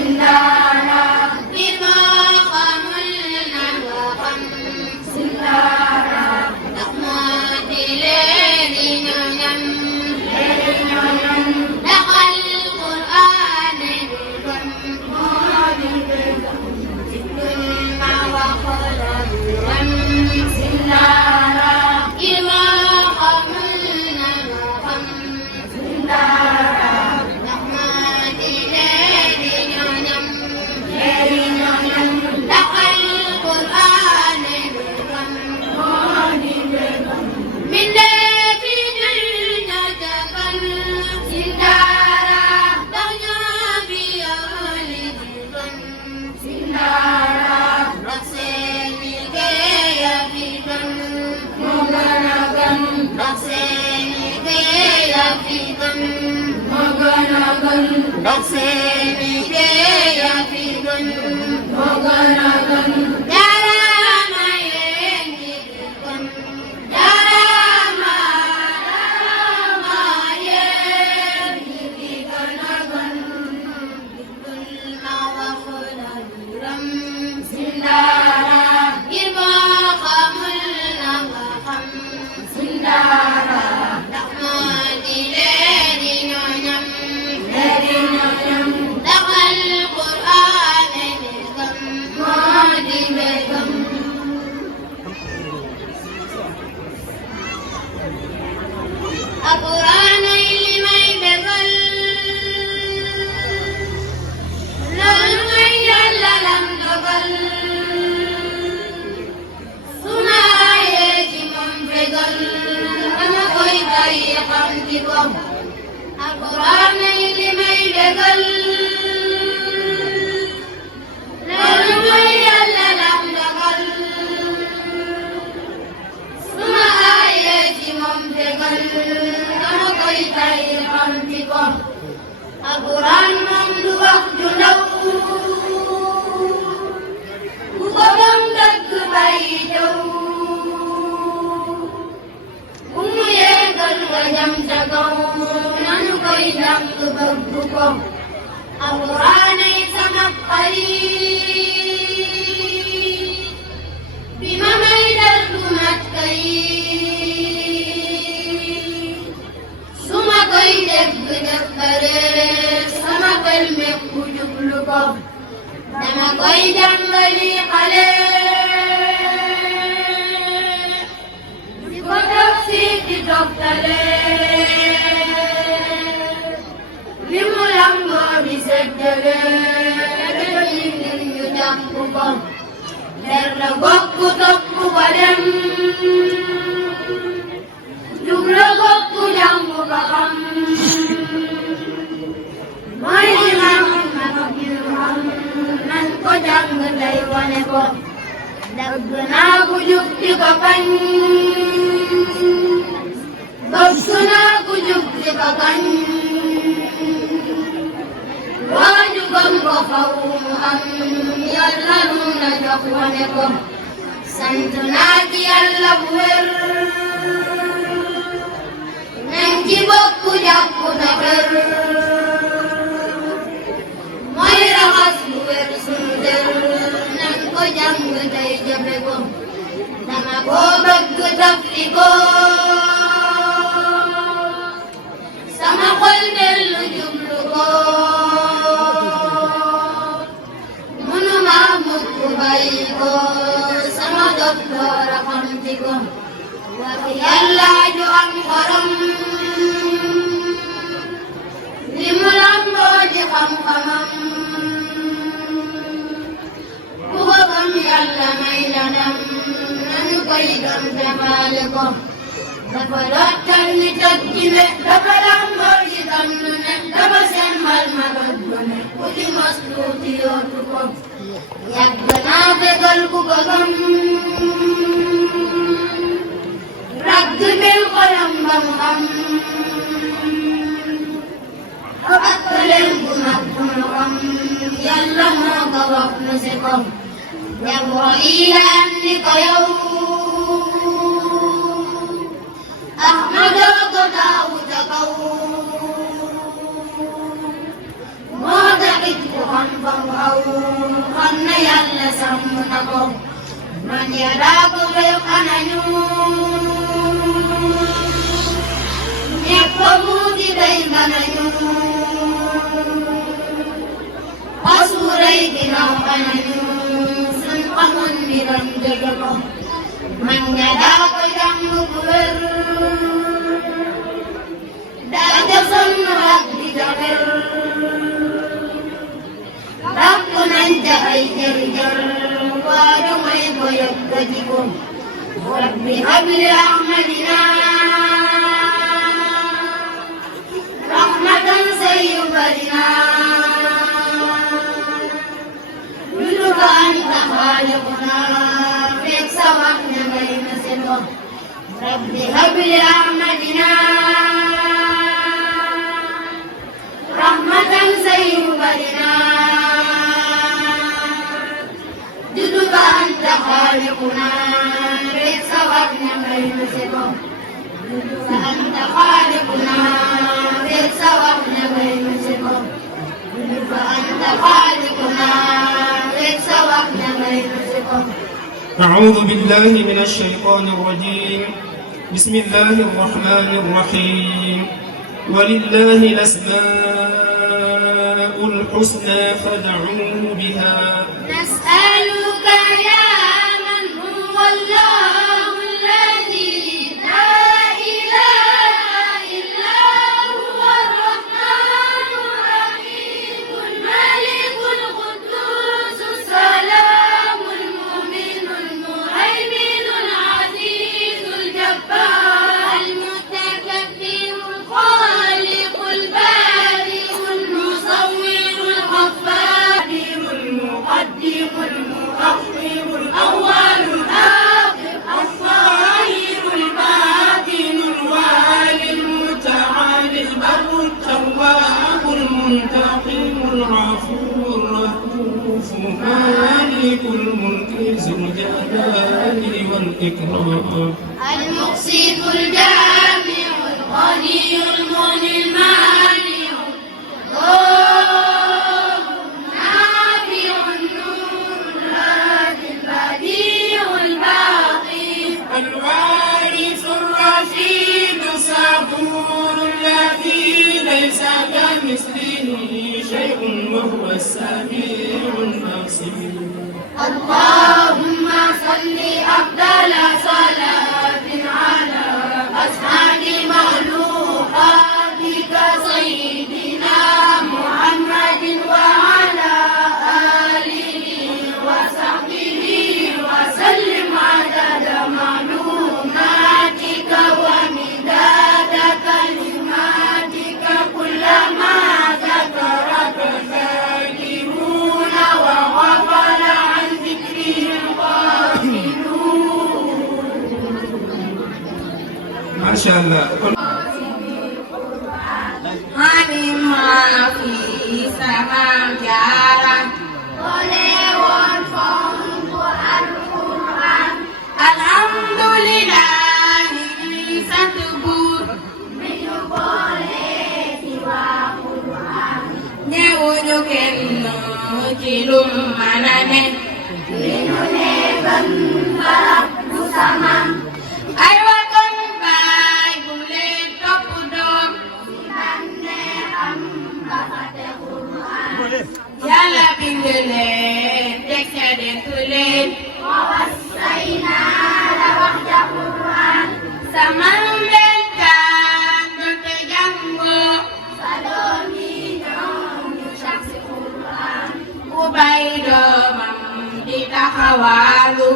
Sindara Iba kamul nangakam Sindara Dakmatile dinyanam Dakal Qur'an Ibam Zikrun mawakalabiram Sindara Iba kamul nangakam Sindara Dakmatile dinyanam Dakal Qur'an Ibam Minda fidulnya jagan Sindara Danya biyali diban Sindara Rakseni gaya diban Maganagan Rakseni gaya diban Maganagan Rakseni gaya diban Maganagan Dara mayen diban Dara mayen dibiganagan Bikul mawakulabiram Sindara Iba kamul nangakam Sindara Dakmatile dinyanam Dakal Qur'an Ibam Madibegam Al-Quran ay may begal Lalu may yalalam dogal Sumaye jimam begal Ano ko'y kayakam tibam Al-Quran ay may begal Lalu may yalalam dogal Sumaye jimam begal Ano ko'y kayakam tibam Al-Quran mamduwak julaw Bukabang dagbay daw Umuyegal gajang sagaw Nanu ko'y nagtubag-tubag Al-Quran ay samak pari Bimamay dalgumat kay Sumakoy degbedak bare Samakal mekujub lubab Namakoy janggali kale Dikodak si ditoktale Limulang mo bisedjale Dagingin yudang kubam Lerlagok kutok kubadem Juglagok kujang kubakam May ilang makabiruham Nan ko jang gadaywane ko Daggana kujuk di kapan Bagsuna kujuk di kapan Wajugam kafawuham Yalla nuna jakwane ko Santunati yalla buwer Nanjibok kujak kudaker May rakas buwer sunder Nan ko jang gaday jabego Namago baggudak iko Sama kolder lujublu ko Munu mamut kubay ko Sama doktor akamti ko Wakiyalla juang koram Limulang mo di kamkamam Buwagam yalla may lanam Nanu ko'y damdamale ko Dapalatkan ni tagkime Dapalang mo di damnune Dapasen malmagadbune Kuti masluti yotu ko Yaggana begal ku gagam Ragdumil kolam bangam Akalen gumakumukam Yalla mo gawak musikom Yabu'ila anni kayaw Ahmad ako daw takaw Modakit ko xam-xam aw xam na Yàlla sàmm na ko man yaraa ko fekk nañu ñépp a muuti day manañu pasuuray ginnaaw anañu suñ xamoon mbiram dëgg ko man yaraa ko jàng bu wér daa jëfal ak di jaxer dàpp nañ ca ay jër-jër waaye may ko yëg a jiko rabbi habli ahmadina rahmatan sayyu barina lulu ka anta xaaliquna fekk sa wax na ngay na selo rabbi habli ahmadina rahmatan sayyu barina juduka anta xaaliquna fekk sa wax na ngay na selo juduka anta xaaliquna fekk sa wax na ngay na selo juduka anta xaaliquna fekk sa wax na ngay na selo. أعوذ بالله من الشيطان الرجيم بسم الله الرحمن الرحيم ولله الأسماء الحسنى فادعوه بها نسألك يا من هو الله الذي لا إله إلا هو الرحمن الرحيم الملك القدوس السلام المؤمن المهيمن العزيز الجبار المتكبر الخالق البارئ المصور الغفار المقدم المؤخر الأول الآخر الظاهر الباطن الوالي المتعالي البر التواب المنتقم العفو الرؤوف مالك الملك ذو الجلال والإكرام المقسط الجامع الغني المغني المانع الوارث الرشيد الصبور الذي ليس كمثله شيء وهو السميع البصير. اللهم صل أفضل صلاة على أسعد مخلوقاتك سيدنا محمد وعلى آله وصحبه وسلم عدد معلوماتك ومداد كلماتك كلما ذكرك ذاكرون وغفل عن ذكرهم غافلون. ما شاء الله. Hanima fi sama jaran oleh won fong Al-Quran alhamdulillah ini satu bur menu boleh jiwa Quran nyewuju kenno cilum manane menu neban balap bersama aywa kon bay boleh topu dom Yàlla bind leen teg ca dentu leen wa wassayna la wax ja Quran samal leen kaan donte jàngoo sa doom yi ñoom ñu sax si Quran ku bay doomam di taxawaalu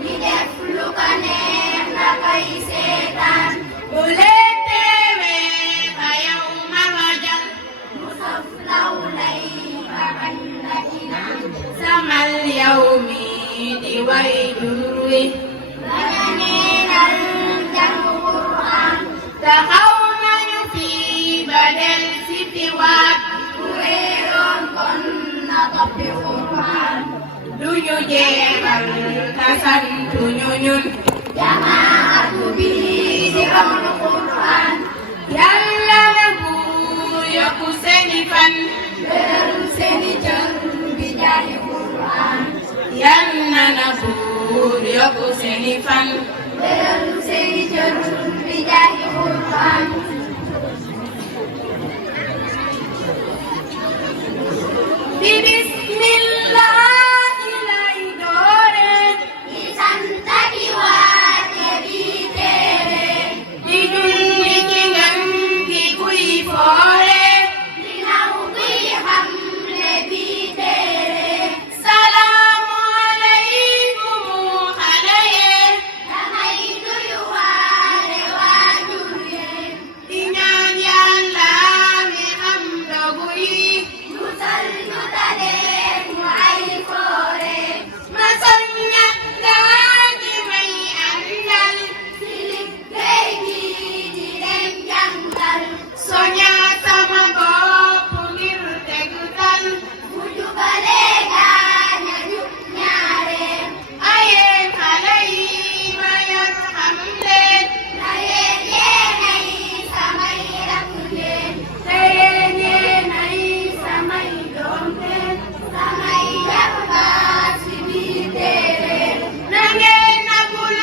di def lu ko neex na koy seetaan bu leen teewee ba yow ma nga jal mu saf law lay samal yow mi di way jur wi baña neenal jàng Quran taxaw nañu fi ba del si fi waat ku réeroon kon na toppi Quran duñu jeexal ta santuñu ñun jamaatu bi di amul Quran Yàlla na bu yokku seeni fan beral seeni cër yokku seeni fan wéral seeni cër bi jaahi Qur'an bi bismillahi lay doore di sant di waate bi téere di julli ci ngën gi kuy foore di naw kuy xamle bi téere salaamu alaykum xale ye damay nuyu waale waajur ye di ñaan Yàlla mi am dogu yi ñu sal ñu daleen ñu ay foore ma soñña gaa ñi may àndal si liggéey bi di leen jàngal soña sama bopp ngir tegtal bu jubalee gaaña jub ñaareel ayeen xale yi ma yar xam leen na yéen yéenay samay rakk ngeen te yéen yéenay samay doom leen samay jarbaat si biir téere na ngeen nagul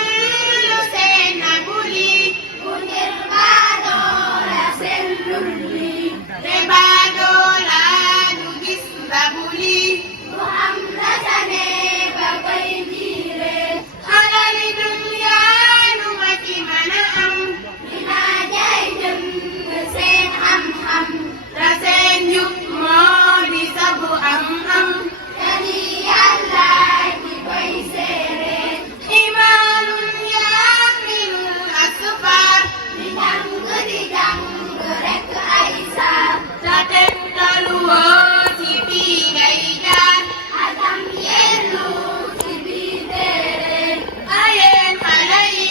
lu seen nagul yi bu ngir baadoola sellul bi te baadoola du gis ndabuli du am la ca ne ba koy jiire xalali dunya lu ma ci mën a am dinaa jaay jënd seen xam-xam te seen njub moo di sabu am-am te ni yàlla di koy seere imaanun yaamilul asfar di jàng rek ay saar te tegtalu woo ci bii ngay jaar atam yellu ci biir téere ayeen xale yi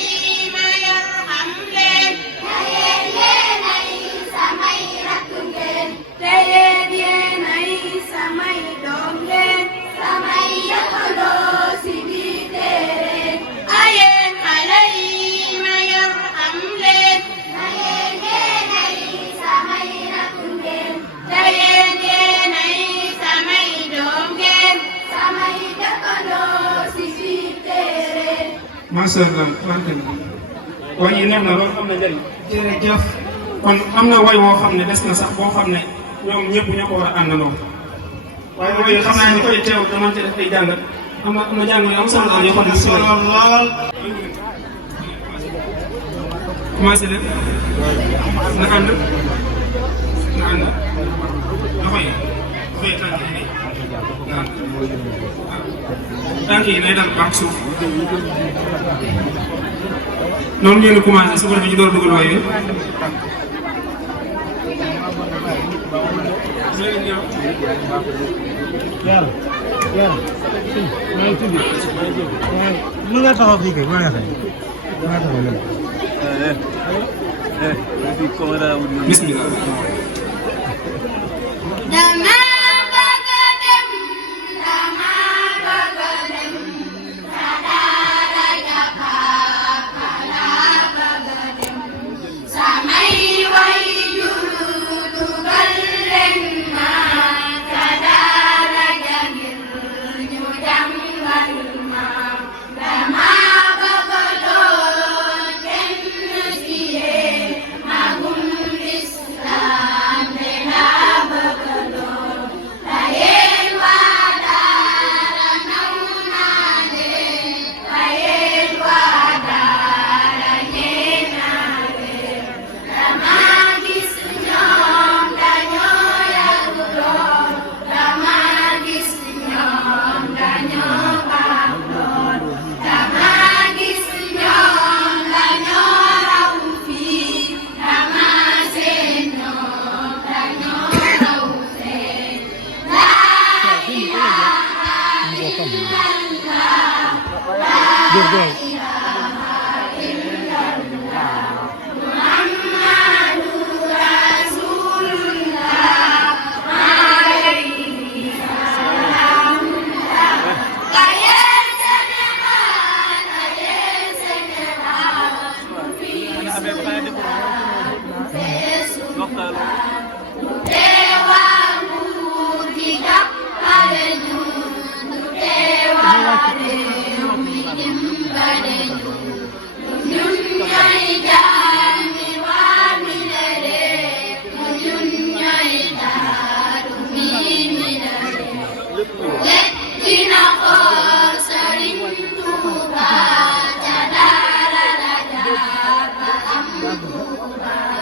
ma yar xam leen te yéen yéenay samay rakk ngeen te yéen yéenay samay doom leen samay dëkkandoo si biir téere ayeen xale yi ma yar xam leen te yéen yéenay samay rakk ngeen te yéen yéenay samay doom ngeen samay dëkkandoo si biir téere macha allah barkalla way yi neex na lool am na njëriñ jërëjëf kon am na way woo xam ne des na sax boo xam ne ñoom ñëpp ñoo ko war a àndandoo waaye way yi xam naa ñu koy teew dama ci def ay jàngat am na jàng yu am solo yoo xam ne si lool commencé leen na ànd loxo yi tànk yi waaw tànk yi nay dal baax suuf noonu ngeen di commencé su ko defee ci door dugal waay yi Yàlla maa ngi tudd mën nga taxaw fii kay maa ngi xëy maa taxaw léegi. bismillah dama bëgg a dem dama bëgg a dem sa daara ja Papa laa bëgg a dem samay waajur dugal leen ma sa daara ja ngir ñu jàngal ma dama bëgg a doon kenn ci yéen magum Islam de laa bëgg a doon te yéen waa daara naw naa leen te yéen waa daara ñee naa leen dama gis ñoom dañoo yaru lool dama gis ñoom dañoo baax lool dama gis ñoom dañoo raw fii dama seen ñoom dañoo raw fee laa ilaaha illallah Jërëjëf. Muhammadu Rasulullah alayhi salamullah kayel Sénégal mu fi teewaa nguur gi jàppale ñu teewaa réew mi dimbali ba